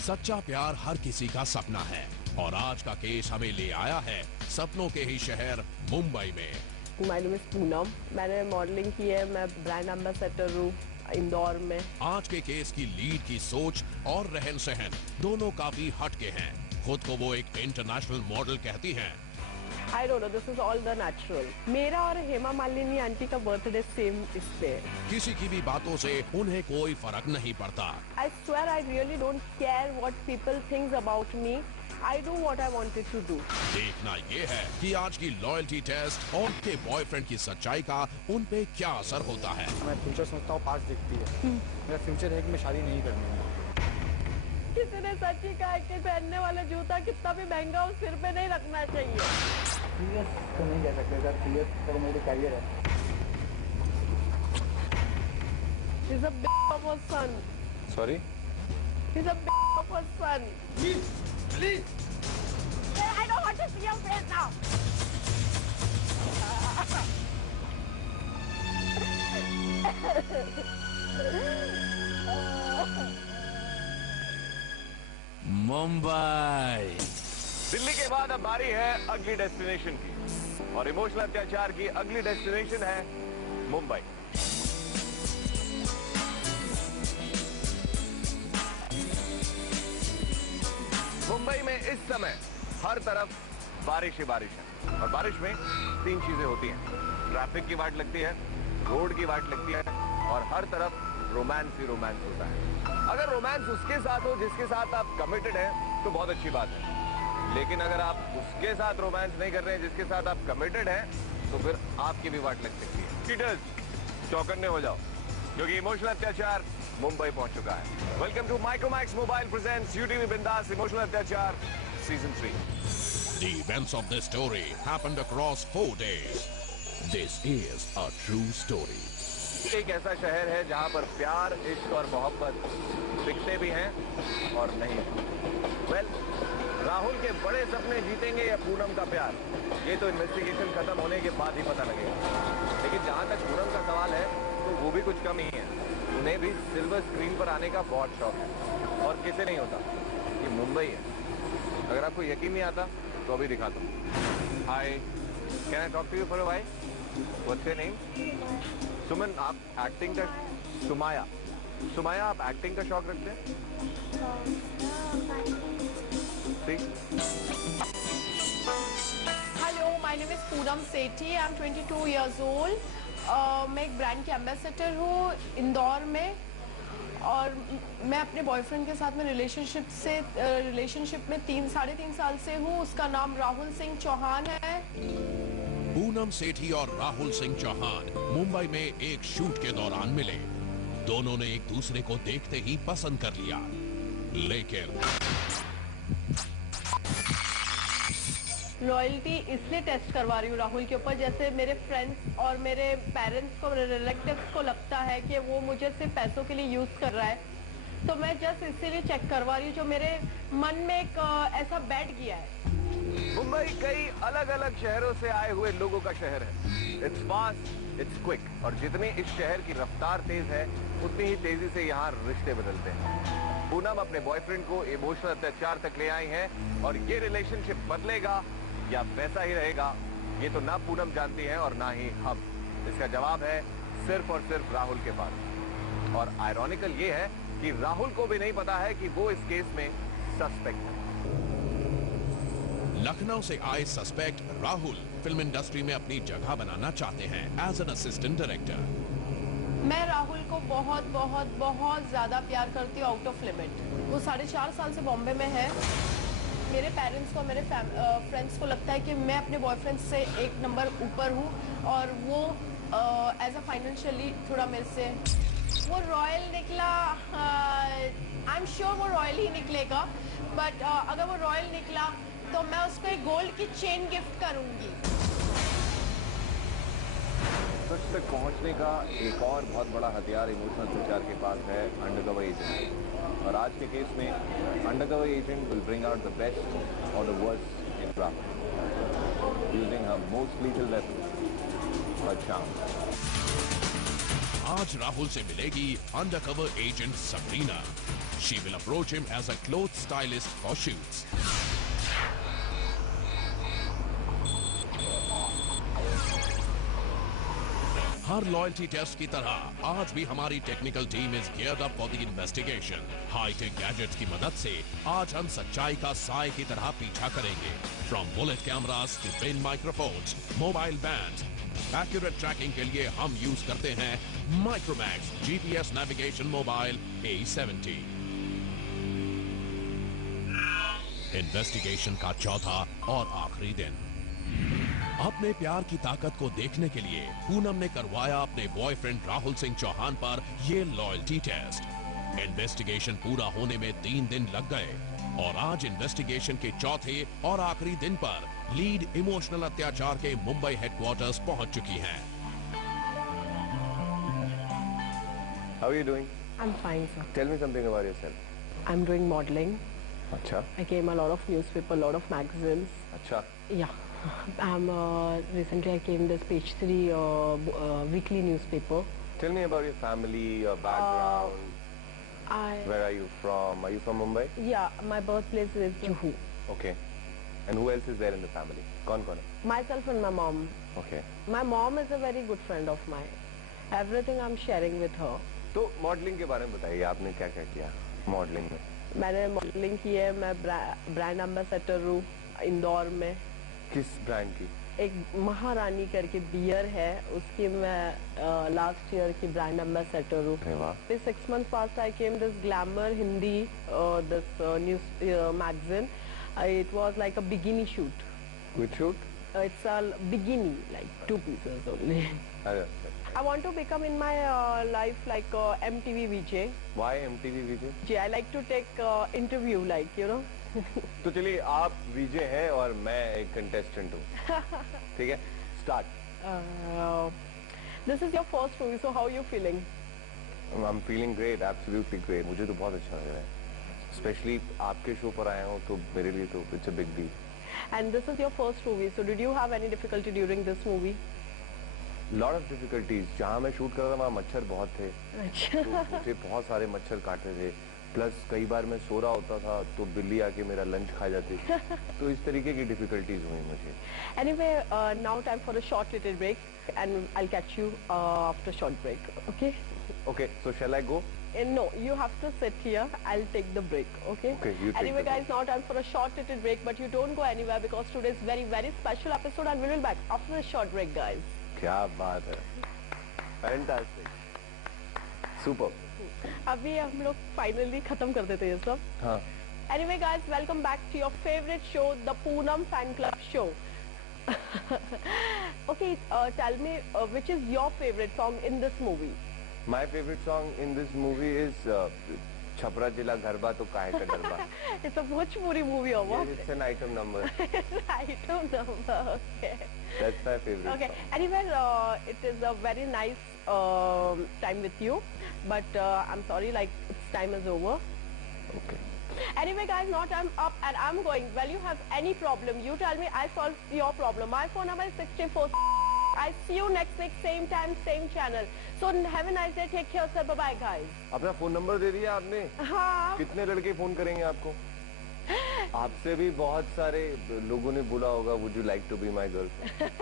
सच्चा प्यार हर किसी का सपना है और आज का केस हमें ले आया है सपनों के ही शहर मुंबई में। माय नेम इज पूनम, मैंने मॉडलिंग की है, मैं ब्रांड एम्बेसडर हूँ इंदौर में। आज के केस की लीड की सोच और रहन सहन दोनों काफी हटके हैं। खुद को वो एक इंटरनेशनल मॉडल कहती हैं। I don't know, this is all the natural. मेरा और हेमा मालिनी आंटी का बर्थडे सेम इस पे। किसी की भी बातों से उन्हें कोई फर्क नहीं पड़ता। I swear I really don't care what people think about me. I do what I wanted to do. देखना ये है कि आज की लॉयल्टी टेस्ट और उनके बॉयफ्रेंड की सच्चाई का उन पे क्या असर होता है। मैं फ्यूचर सोचता हूँ, पास्ट दिखती है। मेरा फ्यूचर है कि मैं शादी नहीं करनी है। किसी ने सच ही कहा कि पहनने वाला जूता कितना भी महंगा हो सिर पे नहीं रखना चाहिए। सीरियस तो नहीं कह सकते सर, सीरियस तो मेरी करियर है। He's a bitch of a son. Sorry? He's a bitch of a son. Please. I don't want to see your face now. Mumbai. Delhi के बाद अब बारी है अगली डेस्टिनेशन की और इमोशनल अत्याचार की अगली डेस्टिनेशन है मुंबई। मुंबई में इस समय हर तरफ बारिश ही बारिश है और बारिश में तीन चीजें होती हैं। ट्रैफिक की वाट लगती है, रोड की वाट लगती है और हर तरफ रोमांस ही रोमांस होता है। अगर रोमांस उसके साथ हो जिसके साथ आप कमिटेड हैं तो बहुत अच्छी बात है, लेकिन अगर आप उसके साथ रोमांस नहीं कर रहे हैं जिसके साथ आप कमिटेड हैं तो फिर आपकी भी वाट लग सकती है। कीटर्स चौकन्ने हो जाओ क्योंकि इमोशनल अत्याचार मुंबई पहुंच चुका है। Welcome to Micromax mobile presents UTV Bindass emotional Atyachar season 3। The events of this story happened across 4 days. This is a true story. एक ऐसा शहर है जहां पर प्यार, इश्क और मोहब्बत दिखते भी हैं और नहीं। राहुल के बड़े सपने जीतेंगे या पूनम का प्यार, ये तो इन्वेस्टिगेशन खत्म होने के बाद ही पता लगेगा। लेकिन जहां तक पूनम का सवाल है तो वो भी कुछ कम ही है। उन्हें भी सिल्वर स्क्रीन पर आने का बहुत शौक है और किसे नहीं होता। ये मुंबई है। अगर आपको यकीन नहीं आता तो अभी दिखाता हूँ। Hi, can I talk to you for a while? What's your name? Suman, आप एक्टिंग का सुमाया आप एक्टिंग का शौक रखते हैं? Hello, my name is Poonam Sethi, I am 22 years old. मैं एक ब्रांड की एम्बेसडर हूँ इंदौर में और मैं अपने बॉयफ्रेंड के साथ में रिलेशनशिप में 3-3.5 साल से हूँ। उसका नाम राहुल सिंह चौहान है। पूनम सेठी और राहुल सिंह चौहान मुंबई में एक शूट के दौरान मिले। दोनों ने एक दूसरे को देखते ही पसंद कर लिया, लेकिन लॉयल्टी इसलिए टेस्ट करवा रही हूँ राहुल के ऊपर, जैसे मेरे फ्रेंड्स और मेरे पेरेंट्स को, मेरे रिलेटिव्स को लगता है कि वो मुझे सिर्फ पैसों के लिए यूज कर रहा है, तो मैं जस्ट इसीलिए चेक करवा रही हूँ जो मेरे मन में एक ऐसा बैठ गया है। मुंबई कई अलग अलग शहरों से आए हुए लोगों का शहर है। इट्स फास्ट, इट्स क्विक और जितनी इस शहर की रफ्तार तेज है उतनी ही तेजी से यहाँ रिश्ते बदलते हैं। पूनम अपने बॉयफ्रेंड को इमोशनल अत्याचार तक ले आई है और ये रिलेशनशिप बदलेगा या वैसा ही रहेगा, ये तो ना पूनम जानती है और ना ही हम। इसका जवाब है सिर्फ और सिर्फ राहुल के पास। और आयरॉनिकल ये है कि राहुल को भी नहीं पता है कि वो इस केस में सस्पेक्ट है। लखनऊ से आए सस्पेक्ट राहुल फिल्म इंडस्ट्री में अपनी जगह बनाना चाहते हैं एज एन असिस्टेंट डायरेक्टर। मैं राहुल को बहुत बहुत बहुत ज्यादा प्यार करती हूँ, आउट ऑफ लिमिट। वो 4.5 साल से बॉम्बे में है। मेरे पेरेंट्स को, मेरे फ्रेंड्स को लगता है कि मैं अपने बॉयफ्रेंड से एक नंबर ऊपर हूँ और वो एज अ फाइनेंशियली थोड़ा मेरे से वो रॉयल निकला। आई एम श्योर वो रॉयल ही निकलेगा, बट अगर वो रॉयल निकला तो मैं उसको एक गोल्ड की चेन गिफ्ट करूंगी। सच तक पहुंचने का एक और बहुत बड़ा हथियार इमोशनल अत्याचार के पास है, अंडरकवर एजेंट। और आज के केस में undercover agent will bring out the best और the worst in Rahul using her most lethal weapon, her charm. आज राहुल से मिलेगी undercover agent Sabrina. She will approach him as a clothes stylist for shoots. हर loyalty test की तरह आज भी हमारी technical team is geared up for the investigation. Hi tech gadgets की मदद से आज हम सच्चाई का साए की तरह पीछा करेंगे। From bullet cameras to pin microphones, mobile bands, accurate tracking के लिए हम यूज करते हैं Micromax GPS navigation mobile A70। Investigation का चौथा और आखिरी दिन। अपने प्यार की ताकत को देखने के लिए पूनम ने करवाया अपने बॉयफ्रेंड राहुल सिंह चौहान पर ये लॉयल्टी टेस्ट। इन्वेस्टिगेशन पूरा होने में 3 दिन लग गए और आज इन्वेस्टिगेशन के चौथे और आखिरी दिन पर लीड इमोशनल अत्याचार के मुंबई हेडक्वार्टर्स पहुंच चुकी हैं। How are you doing? I'm fine, sir. Tell me something about yourself. I'm doing modeling. अच्छा I came a lot of newspaper, a lot of magazines. अच्छा Yeah. Recently I came this page 3 weekly newspaper. Tell me about your family, your background. Where are you from? Are you from Mumbai? Yeah, my birthplace is Juhu. Okay. And who else is there in the family? कौन कौन है? Myself and my mom. Okay. My mom is a very good friend of mine. Everything I'm sharing with her. तो modelling के बारे में बताइए, आपने क्या क्या किया मॉडलिंग में? मैंने मॉडलिंग की है, मैं ब्रांड एम्बेसडर हूँ इंदौर में। किस ब्रांड की? एक महारानी करके बियर है, उसकी मैं लास्ट ईयर की ब्रांड एम्बेसडर हूँ। अरे वाह। 6 months past I came this glamour Hindi this news magazine. It was like a bikini shoot. Which shoot? It's a bikini, like 2 pieces only. अरे I want to become in my life like MTV VJ. Why MTV VJ? I like to take interview, like you know. तो चलिए, आप वीजे हैं और मैं एक contestant हूँ। ठीक है, start. This is your first movie, so how are you feeling? I'm feeling great, absolutely great. मुझे तो बहुत अच्छा लग रहा है, स्पेशली आपके शो पर आया हूँ तो मेरे लिए तो it's a big deal. And this is your first movie, so did you have any difficulty during this movie? Lot of difficulties. जहाँ मैं शूट कर रहा था वहाँ मच्छर बहुत थे, अच्छा। तो मुझे बहुत सारे मच्छर काटे थे। प्लस कई बार मैं सो रहा होता था तो बिल्ली आके मेरा लंच खा जाती थी। तो इस तरीके की डिफिकल्टीज हुई मुझे। Anyway, now time for a short little break, and I'll catch you after short break. Okay? Okay, so shall I go? No, you have to sit here. I'll take the break. Okay? Okay, you take Anyway, the guys, now time for a short little break, but you don't go anywhere because today is very very special episode, and we'll be back after the short break, guys. क्या बात है, fantastic, super. अभी हम लोग finally खत्म कर देते हैं ये सब। हाँ। Anyway, guys, welcome back to your favorite show, the Poonam Fan Club Show. Okay, tell me which is your favorite song in this movie? My favorite song in this movie is Chhapra जिला गरबा तो काहे का डरबा। It's a Bhojpuri movie or what? It's an item number. Item number, okay. That's my favorite Okay, song. anyway, it is a very nice time with you, but I'm sorry, like, its time is over. Okay. Anyway, guys, now I'm up and I'm going. Well, you have any problem, you tell me, I solve your problem. My phone number is 64. I see you next week, same time, same channel. So have a nice day. Take care, sir. Bye bye, guys. अपना phone number दे दिया आपने? हाँ. कितने लड़के phone करेंगे आपको? आपसे भी बहुत सारे लोगों ने बोला होगा would you like to be my girlfriend?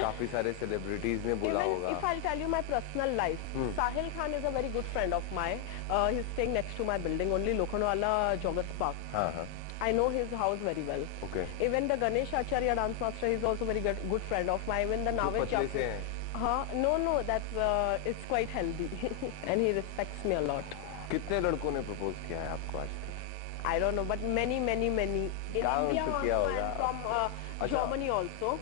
काफी सारे सेलिब्रिटीज ने बोला Even होगा। if I'll tell you my personal life, Sahil Khan is a very good friend of mine. He's staying next to my building, only Lokhandwala Joggers Park. हाँ हाँ। I know his house very well. Okay. Even the Ganesh Acharya dance master is also very good friend of mine. Even the तो Navesh पतले से हैं? No, that's it's quite healthy, and he respects me a lot. कितने लड़कों ने propose किया है आपको आज तक? I don't know, but many. In Count India तो also किया and होगा। from अच्छा। Germany also.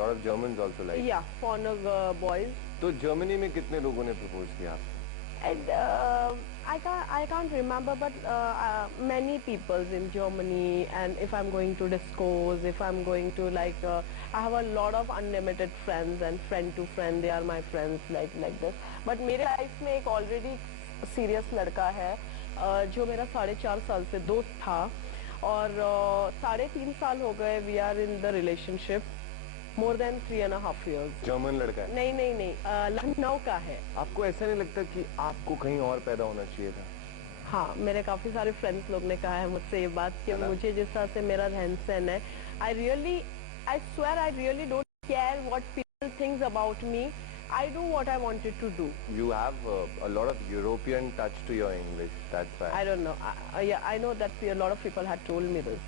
Lot of Germans also like. Yeah, foreigner boys. तो जर्मनी में कितने लोगों ने प्रपोज किया आपको? And, I can't remember, but many people in Germany, and if I'm going to discos, if I'm going to like, I have a lot of unlimited friends, and friend to friend, they are my friends like this. But मेरे life में एक already serious लड़का है, जो मेरा 4.5 साल से दोस्त था, और 3.5 साल हो गए we are in the relationship. More than 3.5 years. German लड़का है? नहीं, लखनऊ का है। आपको ऐसा नहीं लगता कि आपको कहीं और पैदा होना चाहिए था? हाँ, मेरे काफी सारे फ्रेंड्स लोग ने कहा है मुझसे ये बात कि मुझे जिस तरह से मेरा रहन सहन है, I swear I really don't care what people thinks about me. I do what I wanted to do. You have a lot of European touch to your English. That's why. I don't know. Yeah, I know that a lot of people had told me this.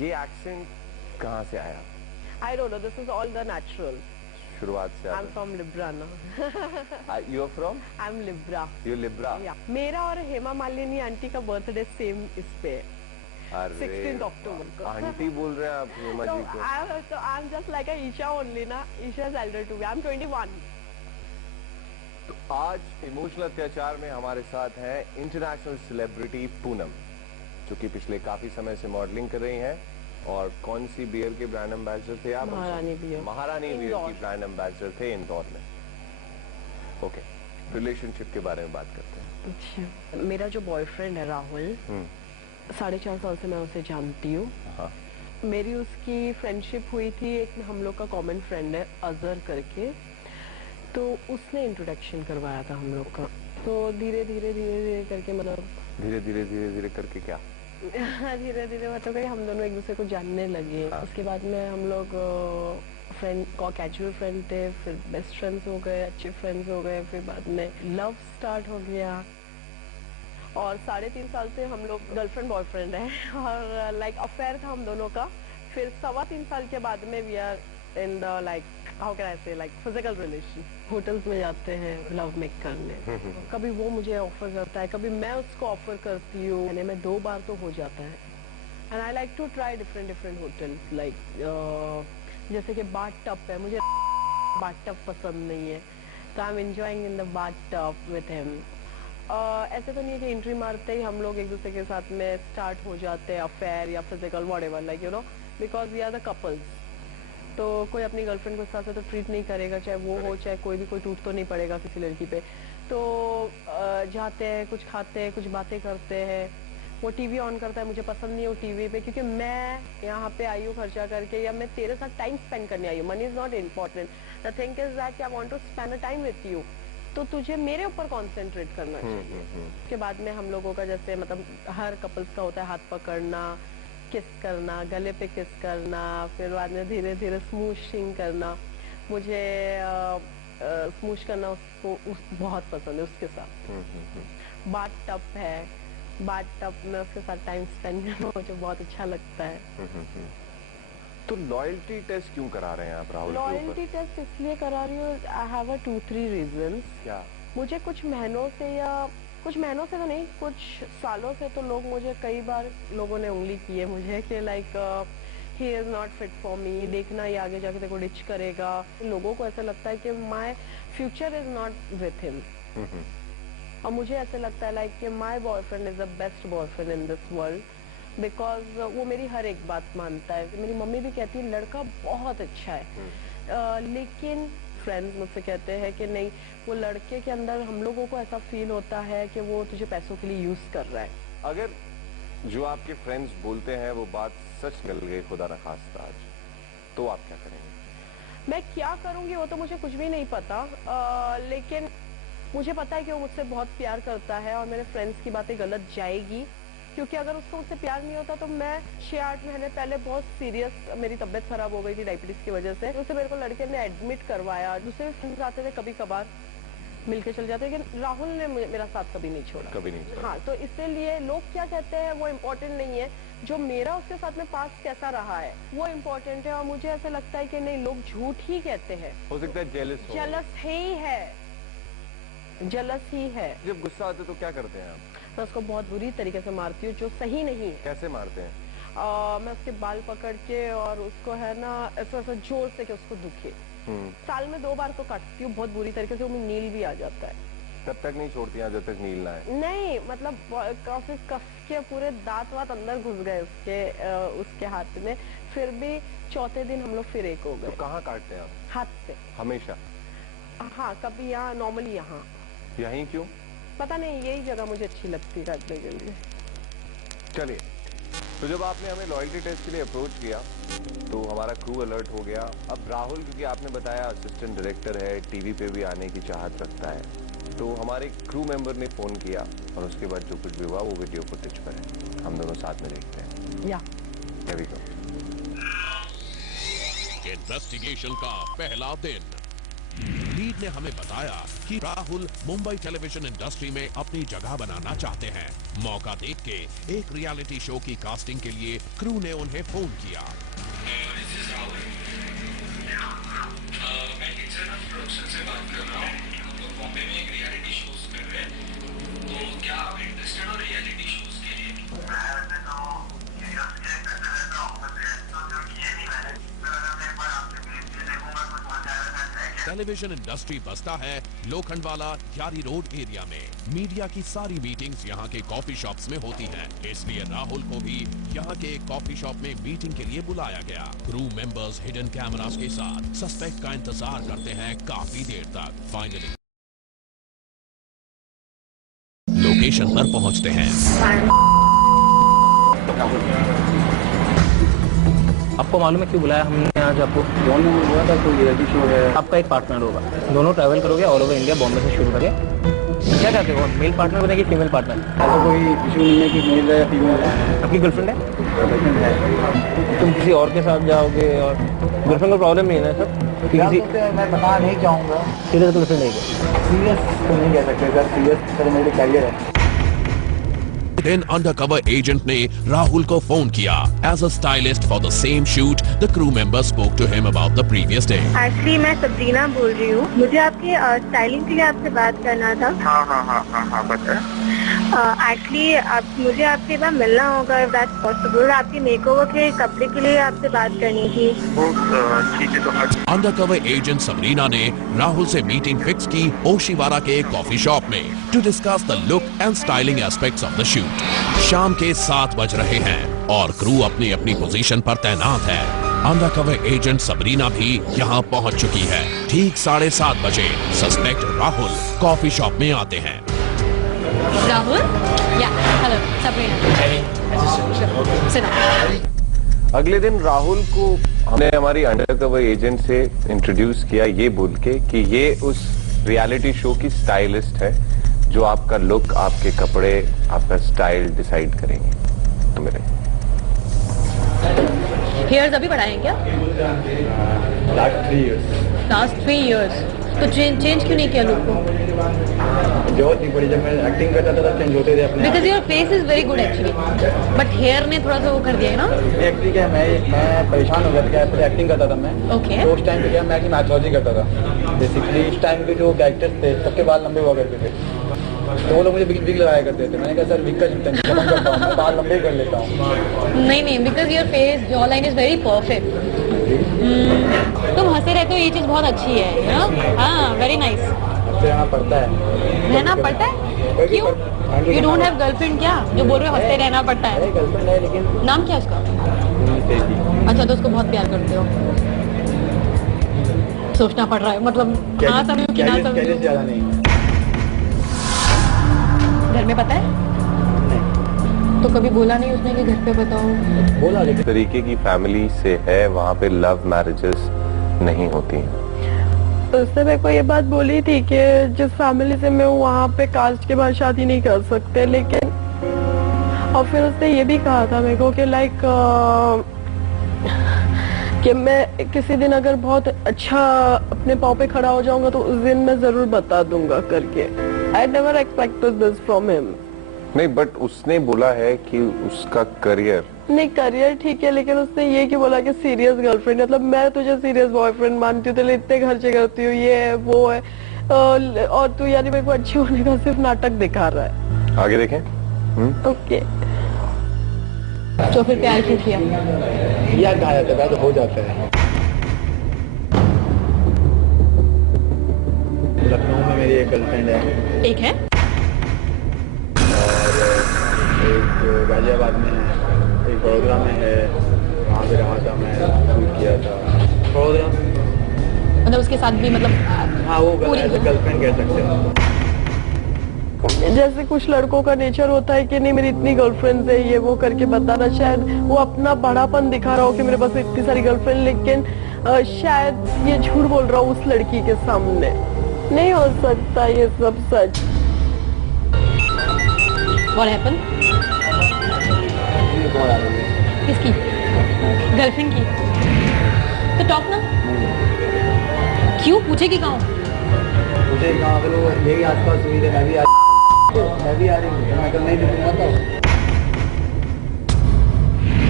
ये accent कहाँ से आया? I don't know. This is all the natural. शुरुआत से I'm from Libra ना. You're from? I'm Libra. You Libra? Yeah. मेरा और Hema Malini aunty का बर्थडे सेम इस पे है. 16th October को. आंटी बोल रहे हैं आप हेमा जी को? So I'm just like a Isha only ना. Isha is elder to me. I'm 21. तो आज इमोशनल अत्याचार में हमारे साथ हैं इंटरनेशनल सेलिब्रिटी पूनम, जो कि पिछले काफी समय से मॉडलिंग कर रही हैं। और कौन सी बियर के ब्रांड एम्बेसडर थे आप? महारानी बियर। महारानी बियर की ब्रांड एम्बेसडर थे इंदौर में। ओके, रिलेशनशिप के बारे में बात करते हैं। अच्छा, मेरा जो बॉयफ्रेंड है राहुल, 4.5 साल से मैं उसे जानती हूँ। मेरी उसकी फ्रेंडशिप हुई थी, एक हम लोग का कॉमन फ्रेंड है अजहर करके, तो उसने इंट्रोडक्शन करवाया था हम लोग का। तो धीरे धीरे करके मतलब धीरे धीरे करके क्या? धीरे धीरे मतलब कि हम दोनों एक दूसरे को जानने लगे। उसके बाद में हम लोग फ्रेंड कैजुअल फ्रेंड थे, फिर बेस्ट फ्रेंड्स हो गए, अच्छे फ्रेंड्स हो गए, फिर बाद में लव स्टार्ट हो गया। और 3.5 साल से हम लोग गर्लफ्रेंड बॉयफ्रेंड है और लाइक अफेयर था हम दोनों का। फिर 3.25 साल के बाद में we are in the like how can I say like physical relation. Hotels में जाते हैं लव मेक करने, कभी वो मुझे ऑफर करता है, कभी मैं उसको ऑफर करती हूँ। मैंने में 2 बार तो हो जाता है। And I like to try different hotels like जैसे कि बाथ टब है, मुझे बाथ टब पसंद नहीं है, तो I am enjoying in the bath tub with him. ऐसे तो नहीं है कि एंट्री मारते ही हम लोग एक दूसरे के साथ में स्टार्ट हो जाते हैं अफेयर या physical whatever like you know, because we are the couples. तो कोई अपनी गर्लफ्रेंड को इस तरह से तो ट्रीट नहीं करेगा, चाहे वो हो चाहे कोई भी, कोई टूट तो नहीं पड़ेगा किसी लड़की पे। तो जाते हैं, कुछ खाते हैं, कुछ बातें करते हैं। वो टीवी ऑन करता है, मुझे पसंद नहीं है वो टीवी पे, क्योंकि मैं यहाँ पे आई हूँ खर्चा करके, या मैं तेरे साथ टाइम स्पेंड करने आई हूँ। Money is not important, the thing is that I want to spend a time with you, तो तुझे मेरे ऊपर कॉन्सेंट्रेट करना चाहिए। उसके बाद में हम लोगों का जैसे मतलब हर कपल्स का होता है हाथ पकड़ना, किस करना, गले पे किस करना, फिर बाद में धीरे धीरे स्मूशिंग करना। मुझे स्मूश करना बहुत पसंद है उसके साथ। बाथ टब है, बाथ टब में उसके साथ टाइम स्पेंड करना मुझे बहुत अच्छा लगता है। तो लॉयल्टी टेस्ट क्यों करा रहे हैं आप राहुल? लॉयल्टी टेस्ट इसलिए करा रही हूँ, आई हैव 2-3 रीजंस। क्या? मुझे कुछ महीनों से तो नहीं, कुछ सालों से तो लोग मुझे कई बार लोगों ने उंगली की है मुझे कि like he is not fit for me, देखना ये आगे जाके तेरे को डिच करेगा। लोगों को ऐसा लगता है कि my future is not with him, और मुझे ऐसा लगता है लाइक कि my boyfriend is the best boyfriend in this world, because वो मेरी हर एक बात मानता है। मेरी मम्मी भी कहती है लड़का बहुत अच्छा है, लेकिन फ्रेंड्स मुझसे कहते हैं कि नहीं, वो लड़के के अंदर हम लोगों को ऐसा फील होता है कि वो तुझे पैसों के लिए यूज कर रहा है। अगर जो आपके फ्रेंड्स बोलते हैं वो बात सच निकल गई खुदा न खास्ता आज, तो आप क्या करेंगे? मैं क्या करूंगी वो तो मुझे कुछ भी नहीं पता, लेकिन मुझे पता है कि वो मुझसे बहुत प्यार करता है और मेरे फ्रेंड्स की बातें गलत जाएगी, क्योंकि अगर उसको मुझसे प्यार नहीं होता तो मैं 6-8 महीने पहले बहुत सीरियस मेरी तबीयत खराब हो गई थी डायबिटीज की वजह से। उससे मेरे को लड़के ने एडमिट करवाया। दूसरे फ्रेंड्स आते थे, कभी कभार मिलके चल जाते, लेकिन राहुल ने मेरा साथ कभी नहीं छोड़ा। कभी नहीं छोड़ा। हाँ, तो इसलिए लोग क्या कहते हैं वो इम्पोर्टेंट नहीं है, जो मेरा उसके साथ में पास कैसा रहा है वो इम्पोर्टेंट है। और मुझे ऐसा लगता है कि नहीं, लोग झूठ ही कहते हैं। हो सकता है जेलस ही है, जलस ही है। जब गुस्सा आते तो क्या करते हैं आप? मैं उसको बहुत बुरी तरीके से मारती हूँ, जो सही नहीं है। कैसे मारते हैं? मैं उसके बाल पकड़ के और उसको है ना ऐसा जोर से कि उसको दुखे। साल में 2 बार तो काटती हूँ बहुत बुरी तरीके से, वो नील भी आ जाता है। तब तक नहीं छोड़ती हैं जब तक नील ना है? नहीं, मतलब काफी कस के पूरे दांत वात अंदर घुस गए उसके हाथ में, फिर भी चौथे दिन हम लोग फिर एक हो गए। तो कहाँ काटते हैं आप? हाथ से। हमेशा? हाँ, कभी यहाँ, नॉर्मली यहाँ। यहीं क्यों? पता नहीं, यही जगह मुझे अच्छी लगती है काटने के लिए। चलिए, तो जब आपने हमें लॉयल्टी टेस्ट के लिए अप्रोच किया तो हमारा क्रू अलर्ट हो गया। अब राहुल, क्योंकि आपने बताया असिस्टेंट डायरेक्टर है, टीवी पे भी आने की चाहत रखता है, तो हमारे क्रू मेंबर ने फोन किया और उसके बाद जो कुछ भी हुआ वो वीडियो फुटेज पर है, हम दोनों साथ में देखते हैं। या Here we go. इन्वेस्टिगेशन का पहला दिन। लीड ने हमें बताया कि राहुल मुंबई टेलीविजन इंडस्ट्री में अपनी जगह बनाना चाहते हैं। मौका देख के एक रियलिटी शो की कास्टिंग के लिए क्रू ने उन्हें फोन किया। मैं किचन प्रोडक्शन से बात कर रहा हूँ। बॉम्बे में एक रियलिटी शोज कर रहे हैं, तो क्या आप इंटरेस्टेड हो रियलिटी शोज के लिए? टेलीविजन इंडस्ट्री बसता है लोखंडवाला यारी रोड एरिया में। मीडिया की सारी मीटिंग्स यहाँ के कॉफी शॉप्स में होती हैं, इसलिए राहुल को भी यहाँ के एक कॉफी शॉप में मीटिंग के लिए बुलाया गया। क्रू मेंबर्स हिडन कैमरास के साथ सस्पेक्ट का इंतजार करते हैं काफी देर तक। फाइनली लोकेशन पर पहुँचते हैं। आपको मालूम है क्यों बुलाया हमने आज आपको? दोनों ने बोला था कोई रियलिटी शो है। आपका एक पार्टनर होगा, दोनों ट्रैवल करोगे ऑल ओवर इंडिया, बॉम्बे से शुरू करके। क्या चाहते हो, मेल पार्टनर बनेगी फीमेल पार्टनर? ऐसा कोई इशू नहीं है कि मेल है या फीमेल है। आपकी गर्लफ्रेंड है? गर्लफ्रेंड है। तुम किसी और के साथ जाओगे और गर्लफ्रेंड को प्रॉब्लम नहीं है ना सर? किसी मैं बताना नहीं चाहूँगा। सीरियस गर्लफ्रेंड है क्या? सीरियस तो नहीं कह सकते सर, सीरियस सर मेरे करियर है। Then undercover agent ने राहुल को फोन किया। As a stylist for the same shoot, the crew member spoke to him about the previous day. Actually मैं सबरीना बोल रही हूँ, मुझे आपकी स्टाइलिंग के लिए आपसे बात करना था। हाँ बताए। एक्चुअली मुझे आपसे एक बार मिलना होगा, if that's possible। आपके मेकओवर के कपड़े के लिए आपसे बात करनी थी। ठीक है, तो अंडरकवर एजेंट सबरीना ने राहुल से मीटिंग फिक्स की ओशिवारा के एक कॉफी शॉप में to discuss the look and styling aspects of the shoot. शाम के 7 बज रहे हैं और क्रू अपनी अपनी पोजीशन पर तैनात है। अंडरकवर एजेंट सबरीना भी यहाँ पहुँच चुकी है। ठीक 7:30 बजे सस्पेक्ट राहुल कॉफी शॉप में आते हैं। Rahul? Yeah, hello, Sabrina. Sit down. अगले दिन राहुल को हमने हमारी अंडरकवर एजेंट से इंट्रोड्यूस किया ये बोल के कि ये उस रियलिटी शो की स्टाइलिस्ट है जो आपका लुक, आपके कपड़े, आपका स्टाइल डिसाइड करेंगे। तो मेरे Hairs अभी बढ़ाए हैं क्या? Last 3 years. तो चेंज क्यों नहीं किया लुक को? जरूरत नहीं पड़ी, जब मैं एक्टिंग करता था तब चेंज होते थे अपने। Because your face is very good actually, but hair ने थोड़ा सा वो कर दिया है ना? एक्टिंग क्या, मैं परेशान हो गया था, पहले एक्टिंग करता था मैं। Okay. तो उस टाइम पे क्या मैं एक्टिंग मैथोलॉजी करता था। बेसिकली इस टाइम पे जो कैरेक्टर्स थे सबके बाल लंबे हुआ करते थे, तो वो लोग मुझे विग लगाया करते थे। मैंने कहा सर विग का चिंता नहीं करता हूँ, मैं बाल लंबे कर लेता हूँ। नहीं, because your face jaw line is very perfect. तुम हंसे रहते हो, ये चीज बहुत अच्छी है, you know? हाँ, very nice. रहना पड़ता है। रहना पड़ता है? क्यों? You don't have girlfriend क्या? जो बोल रहे हो हंसते रहना पड़ता है। गर्लफ्रेंड है लेकिन। नाम क्या उसका? अच्छा, तो उसको बहुत प्यार करते हो। सोचना पड़ रहा है, मतलब हाँ समझो कि ना समझो। ज्यादा नहीं। घर में पता है? तो कभी बोला नहीं उसने कि घर पे बताओ? बोला, लेकिन तरीके की फैमिली से है, वहाँ पे लव मैरिजेस नहीं होती हैं। उसने मेरे को ये बात बोली थी कि जिस फैमिली से मैं हूँ वहाँ पे कास्ट के बाद शादी नहीं कर सकते, लेकिन और फिर उसने ये भी कहा था मेरे को कि लाइक कि मैं किसी दिन अगर बहुत अच्छा अपने पाँव पे खड़ा हो जाऊंगा तो उस दिन मैं जरूर बता दूंगा करके। I never expected this from him. नहीं, बट उसने बोला है कि उसका करियर नहीं, करियर ठीक है, लेकिन उसने ये कि बोला कि सीरियस गर्लफ्रेंड, मतलब मैं तुझे सीरियस बॉयफ्रेंड मानती हूँ, तो इतने खर्चे करती हूँ, ये है वो है, और तू यानी मेरे को अच्छी होने का सिर्फ नाटक दिखा रहा है। आगे देखें। ओके। तो फिर प्यार क्यों किया? यार कहा जाता है तो हो जाता है। लखनऊ में मेरी एक गर्लफ्रेंड है। एक है? एक गाजियाबाद में है, एक बड़ोदरा में है, वहाँ पे रहा था मैं, शूट किया था बड़ोदरा। मतलब उसके साथ भी मतलब हाँ, वो गर्लफ्रेंड कह सकते हैं। जैसे कुछ लड़कों का नेचर होता है कि नहीं मेरी इतनी गर्लफ्रेंड्स है, ये वो करके बताना, शायद वो अपना बड़ापन दिखा रहा हो कि मेरे पास इतनी सारी गर्लफ्रेंड, लेकिन शायद ये झूठ बोल रहा हूँ उस लड़की के सामने। नहीं हो सकता ये सब सच। What happened? किसकी? गर्लफ्रेंड की? तो टॉक ना। क्यों पूछे कि कहाँ? मुझे कहाँ अगर वो यही आसपास हुई थी, मैं भी आ रही हूँ, मैं कल नहीं दूंगा तो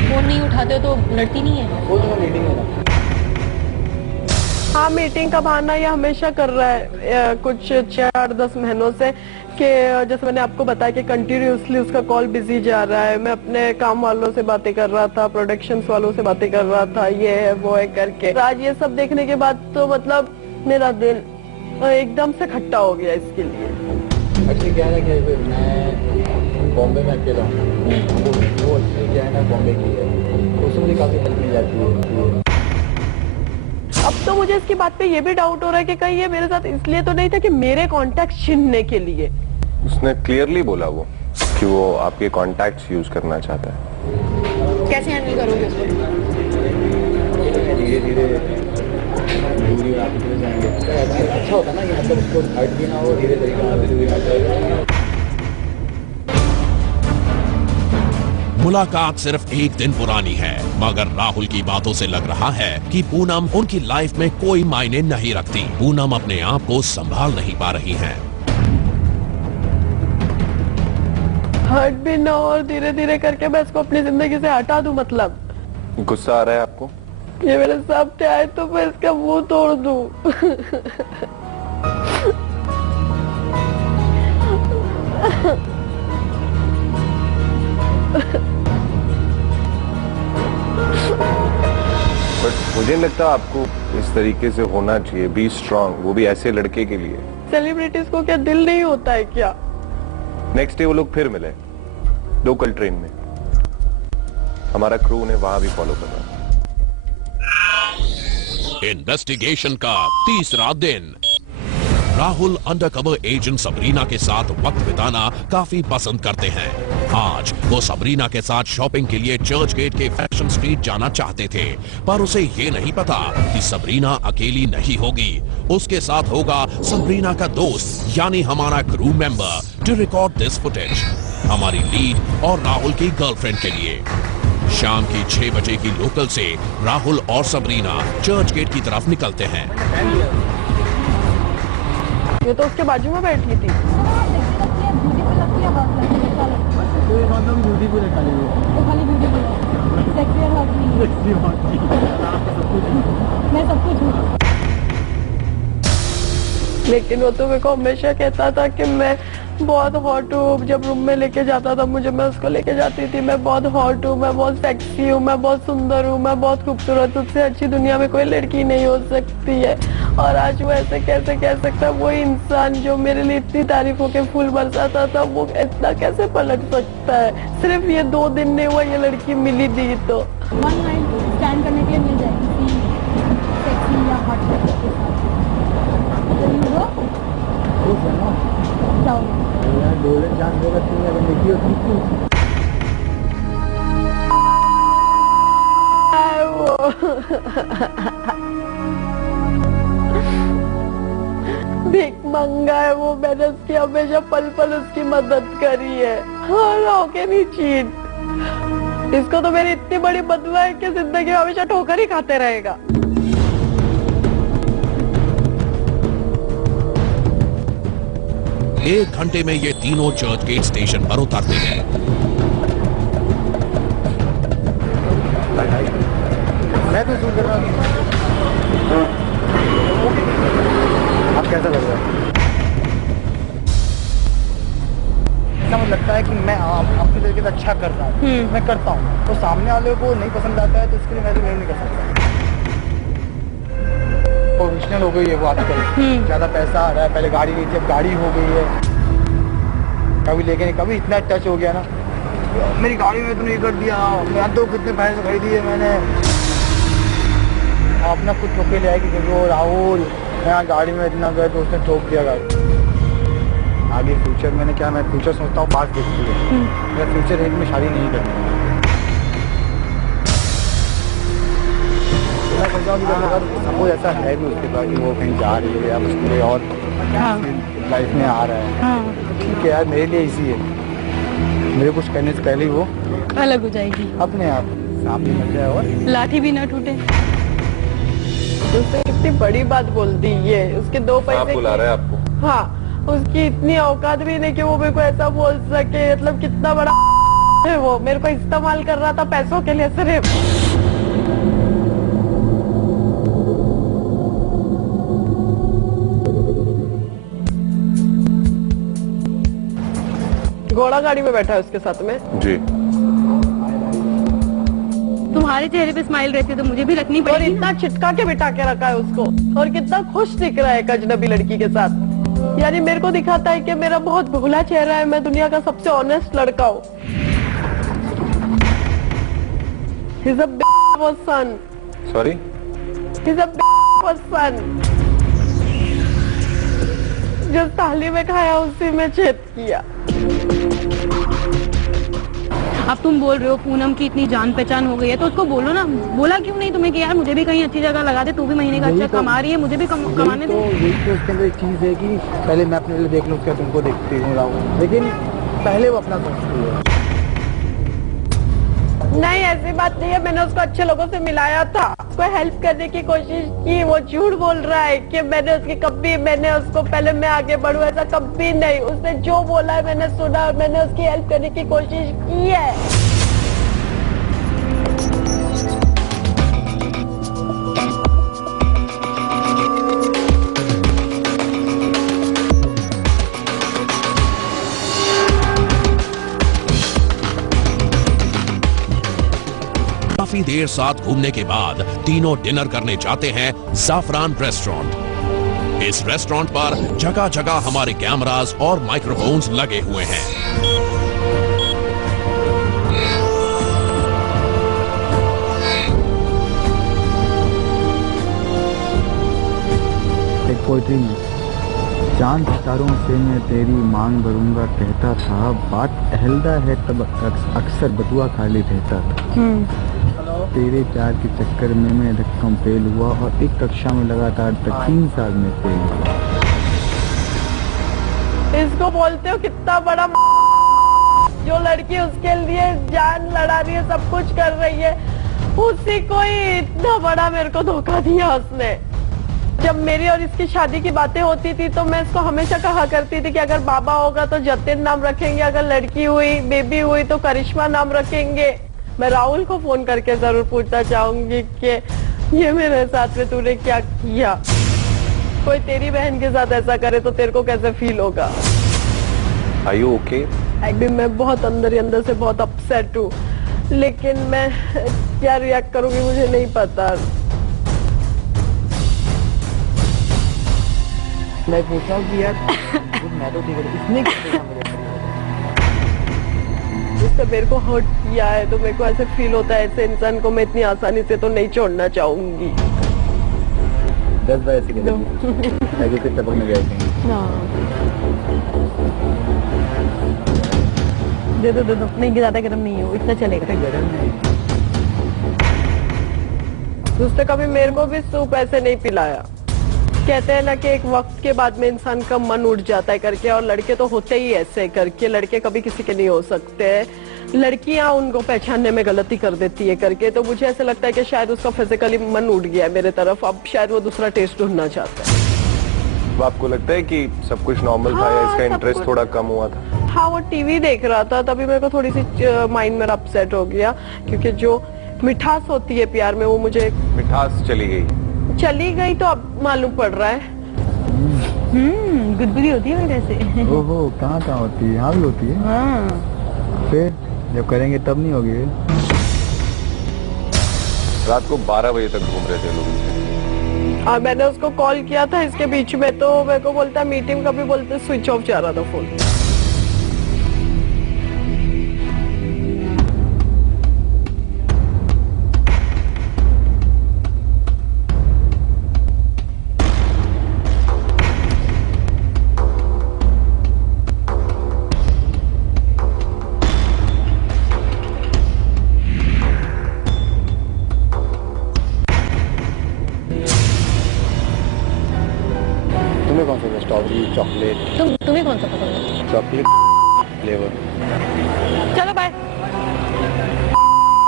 फोन नहीं उठाते हो तो लड़ती नहीं है? वो तो मैं मीटिंग में था। हाँ, मीटिंग का बहाना ये हमेशा कर रहा है कुछ 6-8-10 महीनों से, कि जैसे मैंने आपको बताया कि कंटिन्यूसली उसका कॉल बिजी जा रहा है। मैं अपने काम वालों से बातें कर रहा था, प्रोडक्शंस वालों से बातें कर रहा था, ये है वो है करके। आज ये सब देखने के बाद तो मतलब मेरा दिल एकदम से खट्टा हो गया इसके लिए। एक्चुअली क्या है कि मैं बॉम्बे में अकेला हूँ, वो एक्चुअली क्या है ना बॉम्बे की है, तो उससे मुझे काफ़ी हेल्प मिल जाती है। अब तो मुझे इसकी बात पे ये भी डाउट हो रहा है कि कहीं ये मेरे साथ इसलिए तो नहीं था कि मेरे कॉन्टैक्ट छीनने के लिए। उसने क्लियरली बोला वो कि वो आपके कॉन्टैक्ट्स यूज करना चाहता है। कैसे हैंडल करोगे उसको? धीरे धीरे दूरी आते चले जाएंगे। अच्छा होता ना कि मतलब उसको हर्ट भी ना हो, धीरे तरीके से। मुलाकात सिर्फ एक दिन पुरानी है, मगर राहुल की बातों से लग रहा है कि पूनम उनकी लाइफ में कोई मायने नहीं रखती। पूनम अपने आप को संभाल नहीं पा रही हैं। हर्ट भी ना हो और धीरे धीरे करके मैं इसको अपनी जिंदगी से हटा दूं। मतलब गुस्सा आ रहा है आपको? ये मेरे सामने आए तो मैं इसका मुंह तोड़ दूं। बट मुझे नहीं लगता आपको इस तरीके से होना चाहिए। बी स्ट्रांग, वो भी ऐसे लड़के के लिए। सेलिब्रिटीज को क्या दिल नहीं होता है क्या? नेक्स्ट डे वो लोग फिर मिले लोकल ट्रेन में। हमारा क्रू उन्हें वहां भी फॉलो कर रहा है। इन्वेस्टिगेशन का तीसरा दिन। राहुल अंडरकवर एजेंट सबरीना के साथ वक्त बिताना काफी पसंद करते हैं। आज वो सबरीना के साथ शॉपिंग के लिए चर्च गेट के फैशन स्ट्रीट जाना चाहते थे, पर उसे ये नहीं पता कि सबरीना अकेली नहीं होगी। उसके साथ होगा सबरीना का दोस्त, यानी हमारा crew member, to record this footage हमारी लीड और राहुल की गर्लफ्रेंड के लिए। शाम की 6 बजे की लोकल से राहुल और सबरीना चर्च गेट की तरफ निकलते हैं। ये तो उसके बाजू में बैठी थी। लेकिन वो तो मेरे को हमेशा कहता था कि मैं बहुत हॉट हूँ। जब रूम में लेके जाता था मुझे, मैं उसको लेके जाती थी, मैं बहुत हॉट हूँ, मैं बहुत सेक्सी हूँ, मैं बहुत सुंदर हूँ, मैं बहुत खूबसूरत हूँ, उससे अच्छी दुनिया में कोई लड़की नहीं हो सकती है। और आज वो ऐसे कैसे कह सकता है? वो इंसान जो मेरे लिए इतनी तारीफों के फूल बरसाता था, वो इतना कैसे पलट सकता है? सिर्फ ये 2 दिन नहीं हुआ, ये लड़की मिली थी तो 1 नाइट स्टैंड करने के लिए मिल जाएगी सेक्सी या हॉट लड़के के साथ। जाओ डोले जान देगा तुम अगर देखियो तुम भीख मंगा है वो। मैंने उसकी हमेशा पल पल उसकी मदद करी है। How can he cheat? इसको तो मेरी इतनी बड़ी बदवा है कि जिंदगी में हमेशा ठोकर ही खाते रहेगा। 1 घंटे में ये तीनों चर्च गेट स्टेशन पर उतरते हैं। मैं तो सुन रहा हूँ। आप कैसा लग रहा है? ऐसा मुझे लगता है कि मैं अपनी तरीके से अच्छा कर रहा हूँ, मैं करता हूँ, तो सामने वाले को नहीं पसंद आता है तो इसके लिए मैं तो नहीं कर सकता। प्रोफेशनल हो गई है वो आजकल, ज्यादा पैसा आ रहा है। पहले गाड़ी नहीं थी, अब गाड़ी हो गई है। कभी लेके नहीं, कभी इतना टच हो गया ना, मेरी गाड़ी में तूने कर दिया, मैं तो कितने पैसे खरीदी है मैंने। अपना कुछ ठोके ले आएगी क्योंकि वो राहुल मैं गाड़ी में इतना गया तो उसने ठोक दिया गाड़ी। आगे फ्यूचर मैंने क्या, मैं फ्यूचर सोचता हूँ बात देखती है। मेरा फ्यूचर है कि मैं शादी नहीं करनी। मैं समझा हूँ कि अगर सपोज ऐसा है भी उसके पास कि वो कहीं जा रही है या कुछ कोई और लाइफ में आ रहा है, ठीक है यार, मेरे लिए इजी है, मेरे कुछ करने से पहले ही वो अलग हो जाएगी अपने आप, सांप भी मर जाए और लाठी भी ना टूटे। उसने कितनी बड़ी बात बोल दी ये, उसके 2 पैसे बुला रहा है आपको। हाँ, उसकी इतनी औकात भी नहीं कि वो मेरे को ऐसा बोल सके, मतलब कितना बड़ा है वो, मेरे को इस्तेमाल कर रहा था पैसों के लिए सिर्फ। घोड़ा गाड़ी में बैठा है उसके साथ में जी। तुम्हारे चेहरे पे स्माइल रहती है तो मुझे भी रखनी और पड़ेगी। इतना चिटका के बिठा के रखा है उसको, और कितना खुश दिख रहा है एक अजनबी लड़की के साथ। यानी मेरे को दिखाता है कि मेरा बहुत भोला चेहरा है, मैं दुनिया का सबसे ऑनेस्ट लड़का हूँ। He's a son. Sorry, He's a son. जो थाली में खाया उसी में छेद किया। अब तुम बोल रहे हो पूनम की इतनी जान पहचान हो गई है तो उसको बोलो ना, बोला क्यों नहीं तुम्हें कि यार मुझे भी कहीं अच्छी जगह लगा दे, तू भी महीने का अच्छा कमा रही है, मुझे भी कमाने दे। यही तो उसके अंदर एक चीज है कि पहले मैं अपने लिए देख लूँ, क्या तुमको देखती हूँ राहुल, लेकिन पहले वो अपना सोचती है। नहीं, ऐसी बात नहीं है, मैंने उसको अच्छे लोगों से मिलाया था, उसको हेल्प करने की कोशिश की। वो झूठ बोल रहा है कि मैंने उसको पहले मैं आगे बढ़ूं, ऐसा कभी नहीं। उसने जो बोला है मैंने सुना और मैंने उसकी हेल्प करने की कोशिश की है। काफी देर साथ घूमने के बाद तीनों डिनर करने जाते हैं ज़ाफ़रान रेस्टोरेंट। इस रेस्टोरेंट पर जगह जगह हमारे कैमरास और माइक्रोफोन्स लगे हुए हैं। एक पोइट्री में, चांद सितारों से मैं तेरी मांग भरूंगा कहता था, बात अहलदा है तब अक्सर बटुआ खाली रहता था। तेरे प्यार के चक्कर में मैं धक्कम फेल हुआ और एक कक्षा में लगातार 3 साल में फेल हुआ। इसको बोलते हो कितना बड़ा जो लड़की उसके लिए जान लड़ा रही है, सब कुछ कर रही है, उसी को ही इतना बड़ा मेरे को धोखा दिया उसने। जब मेरी और इसकी शादी की बातें होती थी तो मैं इसको हमेशा कहा करती थी कि अगर बाबा होगा तो जतिन नाम रखेंगे, अगर लड़की हुई बेबी हुई तो करिश्मा नाम रखेंगे। मैं राहुल को फोन करके जरूर पूछना चाहूंगी कि ये मेरे साथ में तूने क्या किया। कोई तेरी बहन के साथ ऐसा करे तो तेरे को कैसे फील होगा। Are you okay? अभी मैं बहुत अंदर ही अंदर से बहुत अपसेट हूँ, लेकिन मैं क्या रिएक्ट करूंगी मुझे नहीं पता। मैं पूछा हूँ कि यार मैं तो ठीक है, इसने क्या देखा मेरे अंदर? उसने मेरे को हर्ट किया है तो मेरे को ऐसे फील होता है ऐसे इंसान को मैं इतनी आसानी से तो नहीं छोड़ना चाहूंगी। 10 बार ऐसे कहते टपक में गए थे। दे दो नहीं, ज्यादा गर्म नहीं हो, इतना चलेगा। गर्म नहीं, उसने कभी मेरे को भी सूप ऐसे नहीं पिलाया। कहते हैं ना कि एक वक्त के बाद में इंसान का मन उठ जाता है करके, और लड़के तो होते ही ऐसे करके, लड़के कभी किसी के नहीं हो सकते। लड़कियां उनको पहचानने में गलती कर देती है करके, तो मुझे ऐसा लगता है कि शायद उसका फिजिकली मन उठ गया है मेरे तरफ, अब शायद वो दूसरा टेस्ट ढूंढना चाहता है। वो आपको लगता है कि सब कुछ नॉर्मल था या इसका इंटरेस्ट थोड़ा कम हुआ था? हाँ, वो टीवी देख रहा था तभी मेरे को थोड़ी सी माइंड मेरा अपसेट हो गया, क्योंकि जो मिठास होती है प्यार में वो मुझे, मिठास चली गई तो अब मालूम पड़ रहा है। गुदगुदी होती है मेरे से। ओहो, कहाँ होती है? यहाँ भी होती है। हाँ। फिर जब करेंगे तब नहीं होगी? रात को 12 बजे तक घूम रहे थे लोग। और मैंने उसको कॉल किया था इसके बीच में, तो मेरे को बोलता मीटिंग, कभी बोलते स्विच ऑफ जा रहा था फोन। Strawberry chocolate. तुम्हें कौन सा पसंद है? Chocolate flavour. चलो बाय।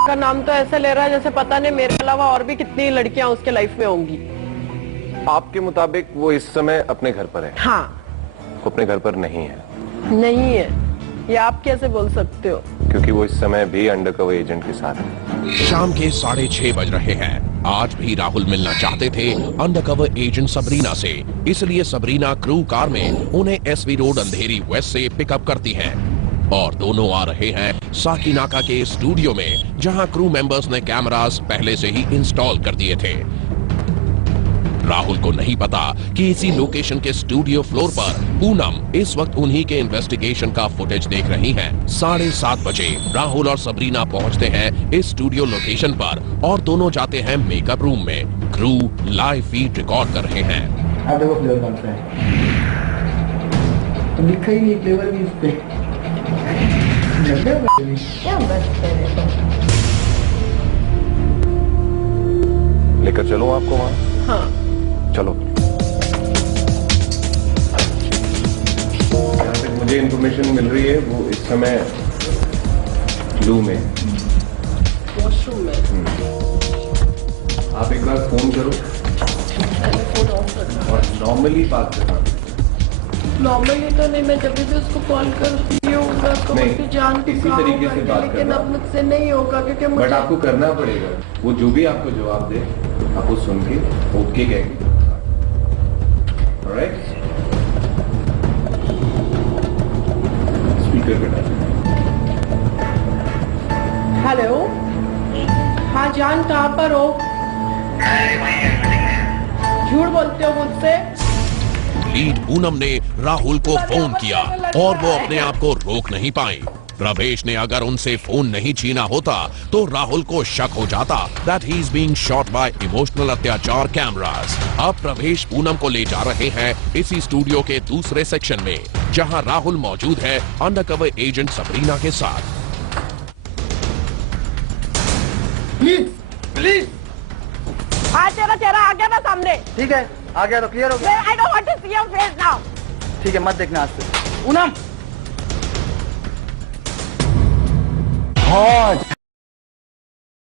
का नाम तो ऐसे ले रहा है जैसे पता नहीं मेरे अलावा और भी कितनी लड़कियां उसके लाइफ में होंगी। आपके मुताबिक वो इस समय अपने घर पर है? हाँ। वो अपने घर पर नहीं है? नहीं है, ये आप कैसे बोल सकते हो? क्योंकि वो इस समय भी अंडरकवर एजेंट के साथ है। शाम के 6:30 बज रहे हैं। आज भी राहुल मिलना चाहते थे अंडरकवर एजेंट सबरीना से, इसलिए सबरीना क्रू कार में उन्हें एसवी रोड अंधेरी वेस्ट से पिकअप करती है और दोनों आ रहे हैं साकीनाका के स्टूडियो में, जहां क्रू मेंबर्स ने कैमरास पहले से ही इंस्टॉल कर दिए थे। राहुल को नहीं पता कि इसी लोकेशन के स्टूडियो फ्लोर पर पूनम इस वक्त उन्हीं के इन्वेस्टिगेशन का फुटेज देख रही हैं। 7:30 बजे राहुल और सबरीना पहुंचते हैं इस स्टूडियो लोकेशन पर और दोनों जाते हैं मेकअप रूम में। क्रू लाइव फीड रिकॉर्ड कर रहे हैं। आप देखो फ्लेवर कौन सा है, तो लिखा ही नहीं फ्लेवर भी इस पे। क्या बस लेकर चलूं आपको वहां? हाँ। चलो। जहाँ तक मुझे इंफॉर्मेशन मिल रही है वो इस समय ब्लू में, वॉशरूम में। आप एक बार फोन करो फोन ऑफ करना और नॉर्मली बात करना। नॉर्मली तो नहीं, मैं जब भी उसको कॉल करती हूँ मैं उसको नहीं, बोलती जान तू इसी कहाँ तरीके होगा, से बात लेकिन करना। अब मुझसे नहीं होगा क्योंकि बट मुझे आपको करना पड़ेगा। वो जो भी आपको जवाब दे आप वो सुन के ओके कहेंगे। ऑलराइट, स्पीकर पे डाल। हेलो, हाँ जान कहाँ पर हो? झूठ बोलते हो मुझसे? लीड पूनम ने राहुल को फोन किया और वो अपने आप को रोक नहीं पाई। प्रवेश ने अगर उनसे फोन नहीं छीना होता तो राहुल को शक हो जाता that he is being shot by emotional अत्याचार कैमरास। अब प्रवेश पूनम को ले जा रहे हैं इसी स्टूडियो के दूसरे सेक्शन में, जहां राहुल मौजूद है अंडरकवर एजेंट सबरीना के साथ। Please please. आज तेरा चेहरा आ गया ना सामने। ठीक है, आ गया तो क्लियर हो गया। I don't want to see your face now. ठीक है, मत देखना आज से। पूनम, हाँ